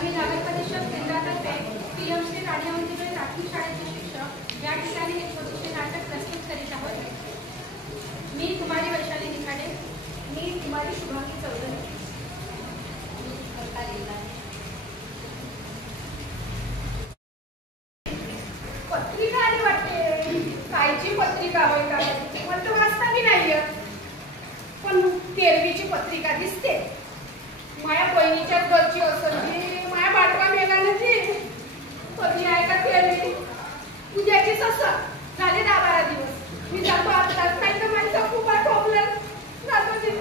मी नगर परिषद केंद्रातर्फे पीएम श्री राणी अवंतीबाई प्राथमिक शाळेचे शिक्षक या ठिकाणी हे छोटेसे नाटक प्रस्तुत करीत आहोत। मी कुमारी वैशाली निखाडे। मी कुमारी शुभांगी चौधरी। पत्रिका आली वाटते। कायची पत्रिका होय का? मला तर वाचता की नाही येत, पण तेरवीची पत्रिका दिसते। माया बहिणीच्याच घरची असेल की माया बाटवा मेला नव्हती, कधी आहे का तेरवी? उद्याचीच असं झाले 10-12 दिवस। मी जातो आताच, नाही तर माझं खूप ठोकलं जातो ते।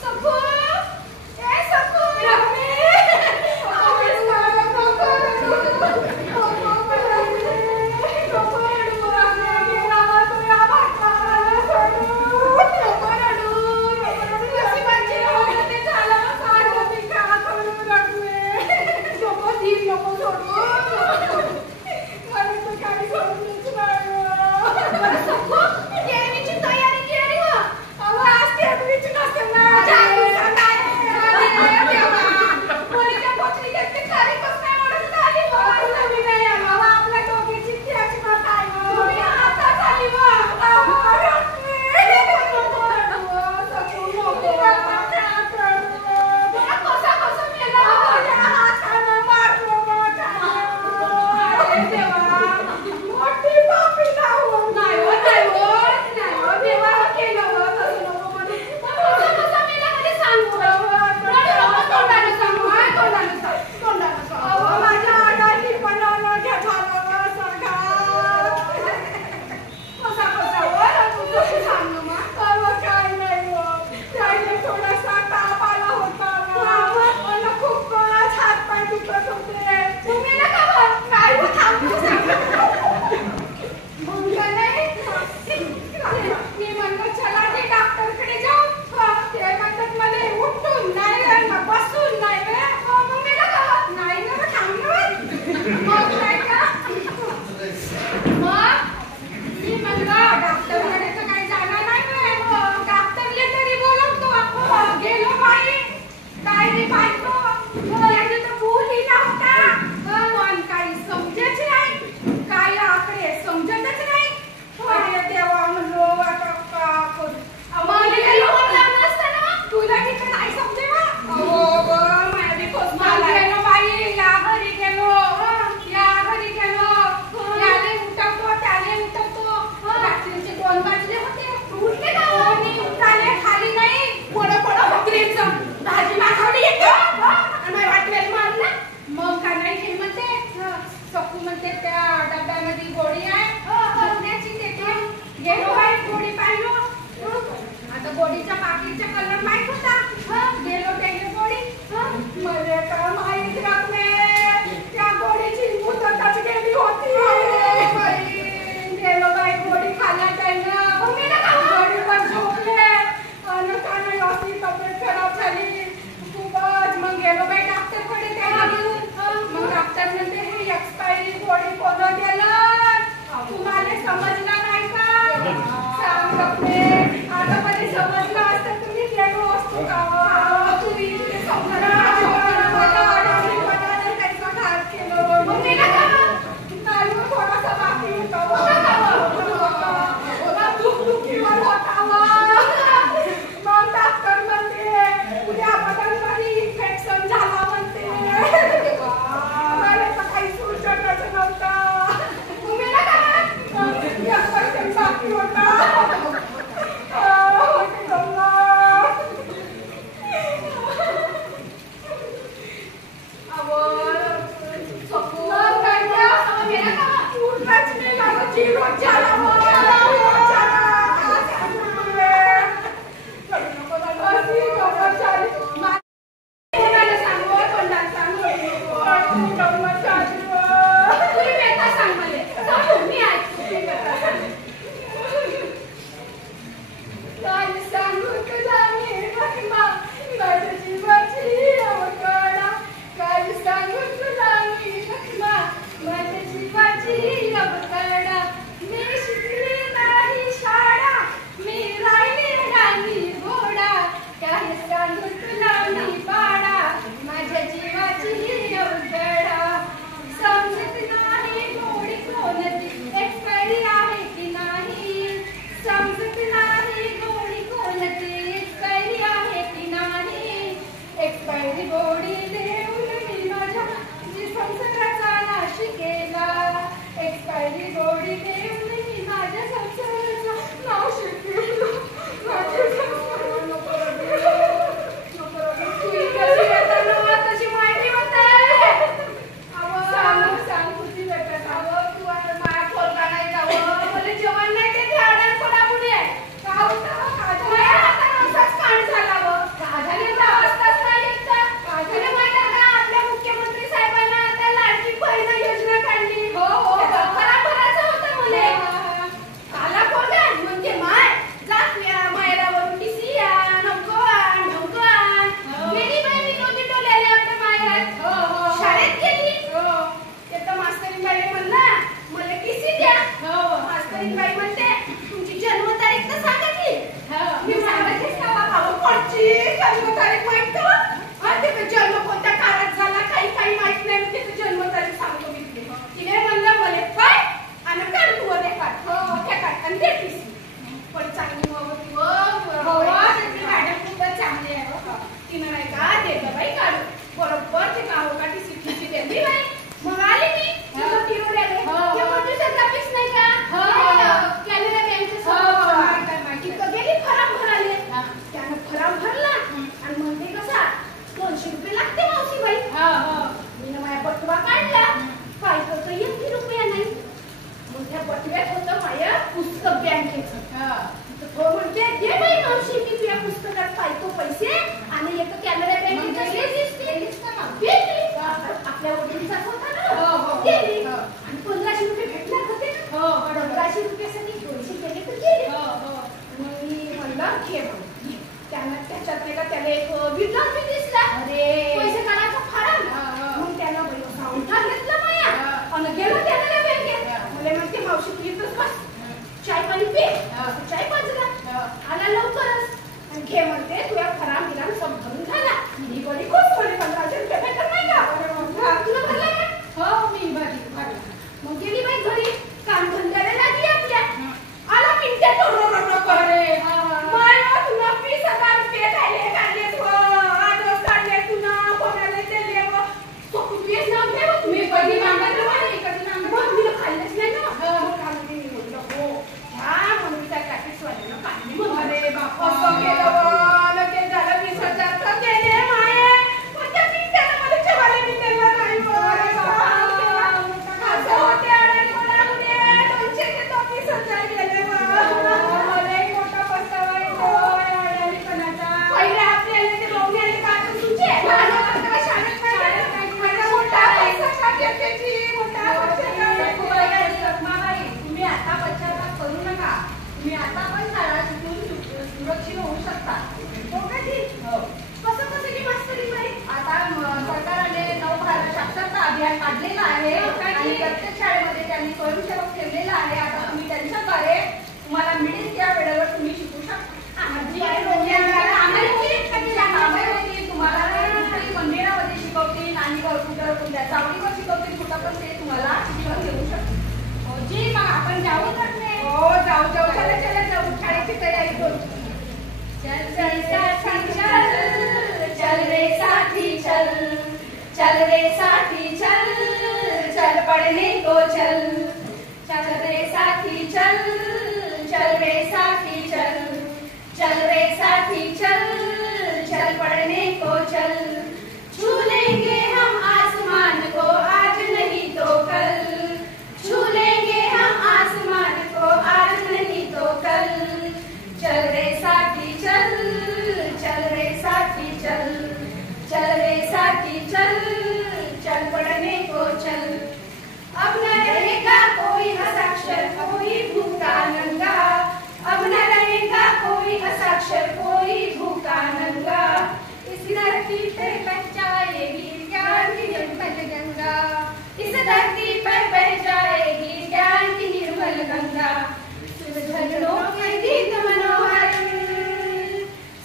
सखू, ए सखू, जन्मतारीख माहित का? त्याचा जन्म कोणत्या काळात झाला काही माहित नाही. त्याचं जन्मतारीख सांगतो मी तुला. तिने म्हणलं मला काय आणि काढ तू ते काढ. ते काढ आणि ते पिसी. पण चांगली होती त्याची मॅडम खूपच चांगली आहे. तिनं नाही का देतं बाई काढू. बरोबर ते गावोगाठी सिटीची दिली बाई. मग आले मी तिरोड्याले. ते म्हणते सध्या पीस नाही का? कॅनरा बँकेचं तिथं गेली फॉर्म भरायला. त्यानं फॉर्म भरला आणि म्हणते कसा 200 रुपये लागते मावशी बाई. मी माझ्या बटवा काढला. काय करतो 1 रुपया नाही. मग त्या बटव्यात होतं माझ्या पुस्तक बँकेचं. तो म्हणते दे बाई मावशी की तुझ्या पुस्तकात पाहतो पैसे आणि एक कॅनरा बँकेचं आपल्या वडिलांचा होता ना गेली आणि 1500 रुपये भेटणार होते ना. 1500 रुपयासाठी 200 केले तर गेले. मग मी म्हणलं घे मग. त्याच्यात नाही का त्याला एक विद्वान मी दिसला. पैसे काढायचा फॉर्म. मग त्याला उठार घेतला माया आणि गेलो त्याला बँकेत. मला म्हणते मावशी तू इथंच बस चाय पाणी पे. चाय पाजला आला लवकरच आणि घे म्हणते तुझ्या फॉर्म दिला सब भरून झाला. मी बरी खूप बरी 1500 रुपये भेटत नाही का? तुला भरला का? मी भरला. मग गेली बाई घरी काम धंद्याला लागली आपल्या. आला मिनिटे टोरो करे माया तुला 20,000 रुपये काढले आज काढले तुला कोणाला दिले रुपये नाव तुम्ही कधी मागत नाही कधी मागत मी खाल्लंच नाही ना. मी म्हणलं हो ह्या म्हणून त्या पॅकेट्सवाल्यानं काढली. मग अरे बापा असं केलं लगेच झालं 20,000 तर गेले माये. पण त्या मिनिटानं मला जेवायला मी दिलं नाही. असं होते अडाणी कोणामुळे 200 ते 20,000 गेले. मला मोठा पस्तावा येतो अडाणीपणाचा. पहिले आपल्याला ते बघण्याने का तुमचे शाळेत माझा मोठा पैसा त्याची मोठा तुम्ही आता पश्चाताप करू नका. तुम्ही आता पण शाळा शिकून सुरक्षित होऊ शकता. कसं की मास्तरी बाई आता सरकारने नवभारत साक्षरता अभियान काढलेलं आहे आणि प्रत्येक शाळेमध्ये त्यांनी स्वयंसेवक ठेवलेला आहे. आता तुम्ही त्यांच्याद्वारे तुम्हाला मिळेल त्या वेळेवर तुम्ही शिकू शकता. तुम्हाला मंदिरामध्ये शिकवतील आणि कुठं चावडीवर शिकवतील कुठं पण ते तुम्हाला शिकवून घेऊ शकतो. जी मग आपण जाऊ तर नाही. हो जाऊ चला जाऊ शाळेची तयारी करू. चल रे साथी चल. चल रे साथी चल. चल पढ़ने को चल. चल रे साथी चल. चल रे साथी चल. चल रे साथी चल. चल पढ़ने को चल. छू लेंगे हम आसमान को आज नहीं तो कल. छू लेंगे हम आसमान को आज नहीं तो कल. चल रे साथी चल. चल रे साथी चल. चल रे साथी चल. चल पढ़ने को चल. अब न रहेगा कोई हस्ताक्षर कोई भूखा नंगा. अब न रहेगा कोई हस्ताक्षर कोई भूखा नंगा. इस धरती पे बह जाएगी ज्ञान की निर्मल गंगा. इस धरती पर बह जाएगी ज्ञान की निर्मल गंगा. सुन झरनों के गीत मनोहर.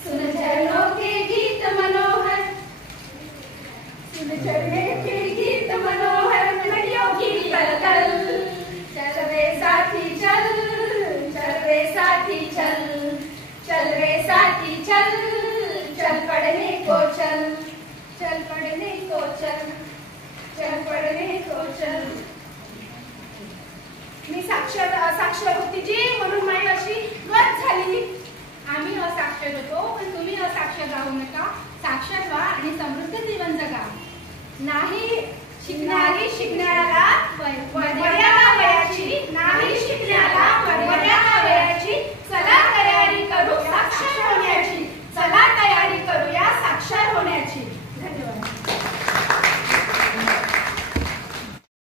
सुन झरनों के गीत मनोहर. सुन झरने के गीत मनोहर नदियों की कलकल. चल रे साथी चल. चल रे साथी चल. चल रे साथी चल. चल पढ़ने को चल. चल पढ़ने को चल. चल पढ़ने को चल. मी साक्षर होती जी म्हणून माझी अशी गत झाली. आम्ही असाक्षर होतो पण तुम्ही असाक्षर राहू नका. साक्षर व्हा आणि समृद्ध जीवन जगा. नाही शिकणारी शिकणाऱ्याला